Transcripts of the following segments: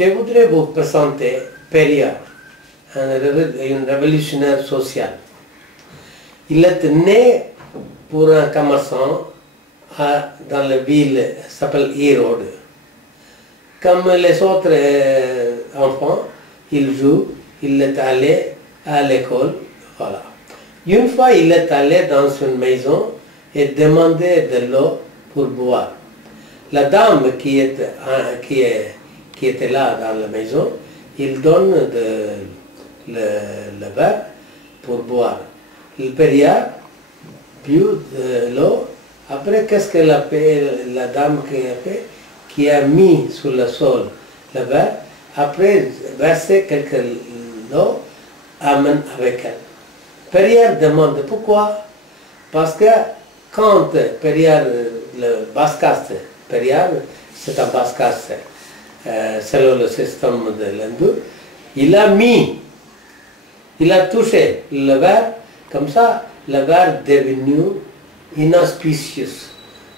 Je voudrais vous présenter Périar, un révolutionnaire social. Il est né pour un commerçant dans la ville qui s'appelle Erode. Comme les autres enfants, il joue, il est allé à l'école, voilà. Une fois, il est allé dans une maison et demandé de l'eau pour boire. La dame qui était là dans la maison, il donne le verre pour boire. Le Périar bu de l'eau. Après, qu'est-ce que la dame qui a fait? Qui a mis sur le sol le verre. Après, versé quelque l'eau, amène avec elle. Périar demande pourquoi? Parce que quand Périar, le basse-caste, Périar, c'est un basse-caste, selon le système de l'hindou, il a touché le verre, comme ça, le verre est devenu inauspicieux.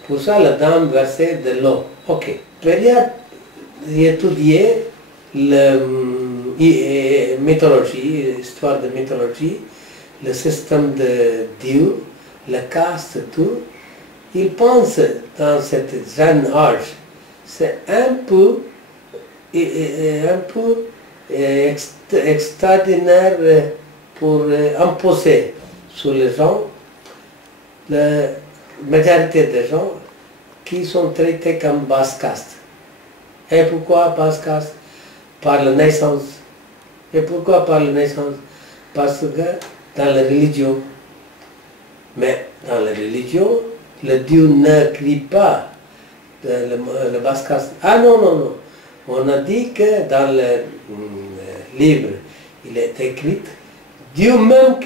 Pour ça, la dame versait de l'eau. Ok. Périar étudiait la mythologie, l'histoire de mythologie, le système de Dieu, la caste, tout. Il pense dans cet jeune âge, c'est un peu extraordinaire pour imposer sur les gens, la majorité des gens qui sont traités comme basse caste. Et pourquoi basse caste? Par la naissance. Et pourquoi par la naissance? Parce que dans la religion, mais dans la religion, le Dieu ne crie pas le basse caste. Ah non, non, non. On a dit que dans le livre, il est écrit, Dieu même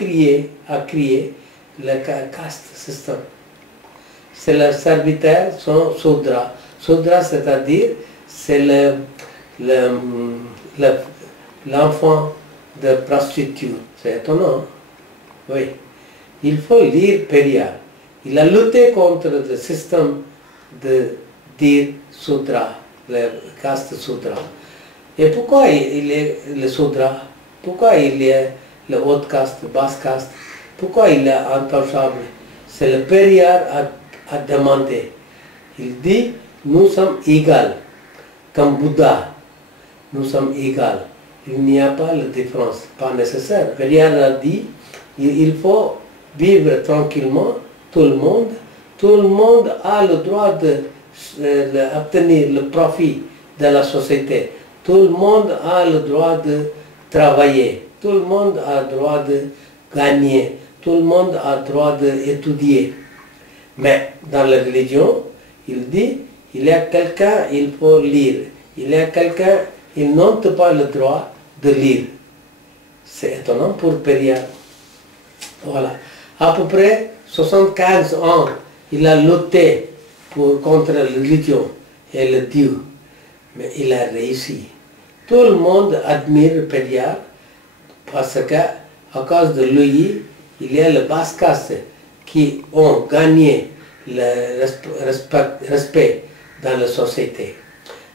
a crié le caste système. C'est le serviteur, son Sudra. Sudra, c'est-à-dire, c'est l'enfant de prostituée. C'est étonnant. Oui. Il faut lire Périar. Il a lutté contre le système de dire Sudra, le caste Sudra. Et pourquoi il est le Sudra? Pourquoi il est le haute caste, basse caste? Pourquoi il est intouchable? C'est le Périar a demandé. Il dit, nous sommes égaux, comme Bouddha. Nous sommes égaux. Il n'y a pas de différence, pas nécessaire. Périar a dit, il faut vivre tranquillement, tout le monde a le droit d'obtenir le profit de la société. Tout le monde a le droit de travailler. Tout le monde a le droit de gagner. Tout le monde a le droit d'étudier. Mais dans la religion, il dit, il y a quelqu'un, il faut lire. Il y a quelqu'un, il n'a pas le droit de lire. C'est étonnant pour Périar. Voilà. À peu près 75 ans, il a lutté contre la religion et le Dieu. Mais il a réussi. Tout le monde admire Périar parce qu'à cause de lui, il y a les basses castes qui ont gagné le respect dans la société.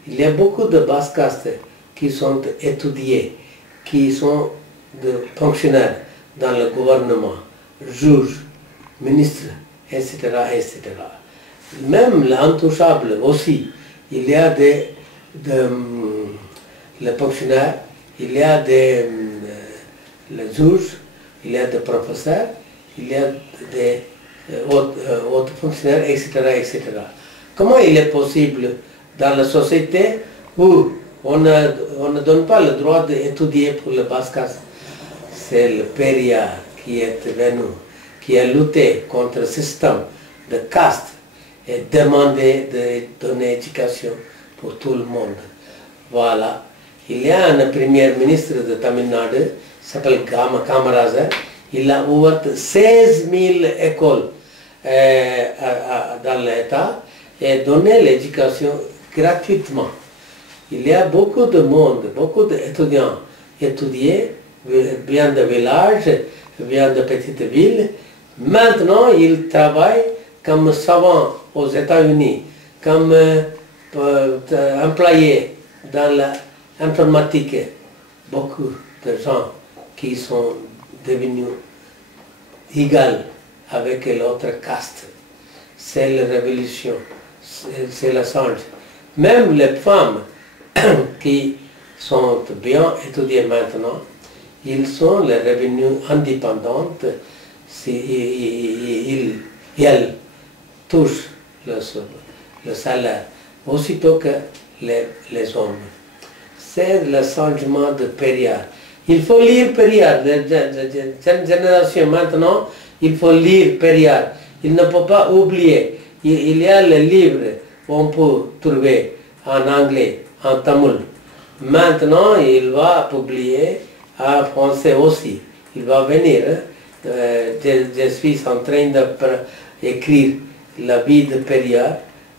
Il y a beaucoup de basses castes qui sont étudiés, qui sont des fonctionnaires dans le gouvernement, juges, ministres, etc., etc. Même l'intouchable aussi, il y a les fonctionnaires, il y a les juges, il y a des professeurs, il y a des autres fonctionnaires, etc., etc. Comment il est possible dans la société où on ne donne pas le droit d'étudier pour le basse caste? C'est le Périar qui est venu, qui a lutté contre le système de caste et demandé de donner éducation pour tout le monde. Voilà. Il y a un premier ministre de Tamil Nadu, qui s'appelle Kamarajar. Il a ouvert 16 000 écoles dans l'État et donné l'éducation gratuitement. Il y a beaucoup de monde, beaucoup d'étudiants étudiés, viennent de villages, viennent de petites villes. Maintenant, ils travaillent comme savants aux États-Unis, comme employés dans informatique, beaucoup de gens qui sont devenus égaux avec l'autre caste. C'est la révolution, c'est le change. Même les femmes qui sont bien étudiées maintenant, ils sont les revenus indépendantes, elles touchent le salaire aussitôt que les hommes. C'est le changement de période. Il faut lire période. Cette génération maintenant, il faut lire période. Il ne peut pas oublier. Il y a les livres qu'on peut trouver en anglais, en tamoul. Maintenant, il va publier en français aussi. Il va venir. Je suis en train d'écrire la vie de période.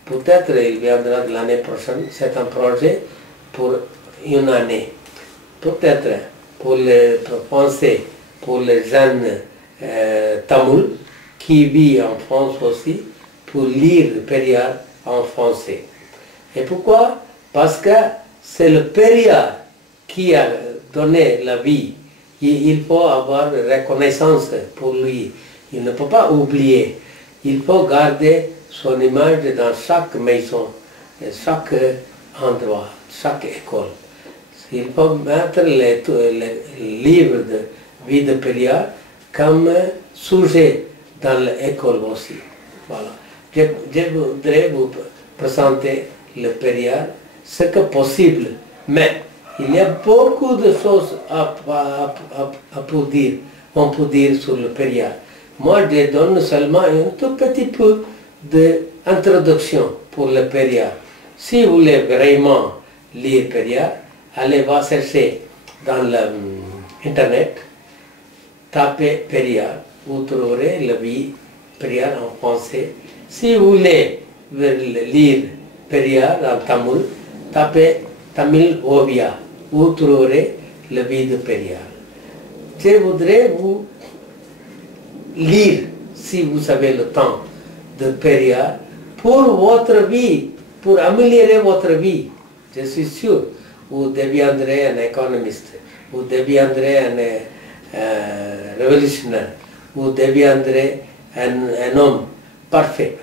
Peut-être il viendra de l'année prochaine. C'est un projet pour une année. Peut-être pour les Français, pour les jeunes tamouls qui vivent en France aussi, pour lire période en français. Et pourquoi? Parce que c'est le période qui a donné la vie. Il faut avoir reconnaissance pour lui. Il ne peut pas oublier. Il faut garder son image dans chaque maison, chaque endroit, chaque école. Il faut mettre les livres de vie de période comme sujet dans l'école aussi. Voilà. Je voudrais vous présenter le période, ce que possible, mais il y a beaucoup de choses à dire, on peut dire sur le période. Moi, je donne seulement un tout petit peu d'introduction pour le période. Si vous voulez vraiment lire période, allez voir chercher dans l'internet, tapez période, vous trouverez la vie période en français. Si vous voulez lire période en tamoul, tapez Tamil Ovia, vous trouverez la vie de période. Je voudrais vous lire, si vous avez le temps, de période pour votre vie, pour améliorer votre vie. Je suis sûr, vous deviendrez un économiste, vous deviendrez un révolutionnaire, vous deviendrez un homme parfait.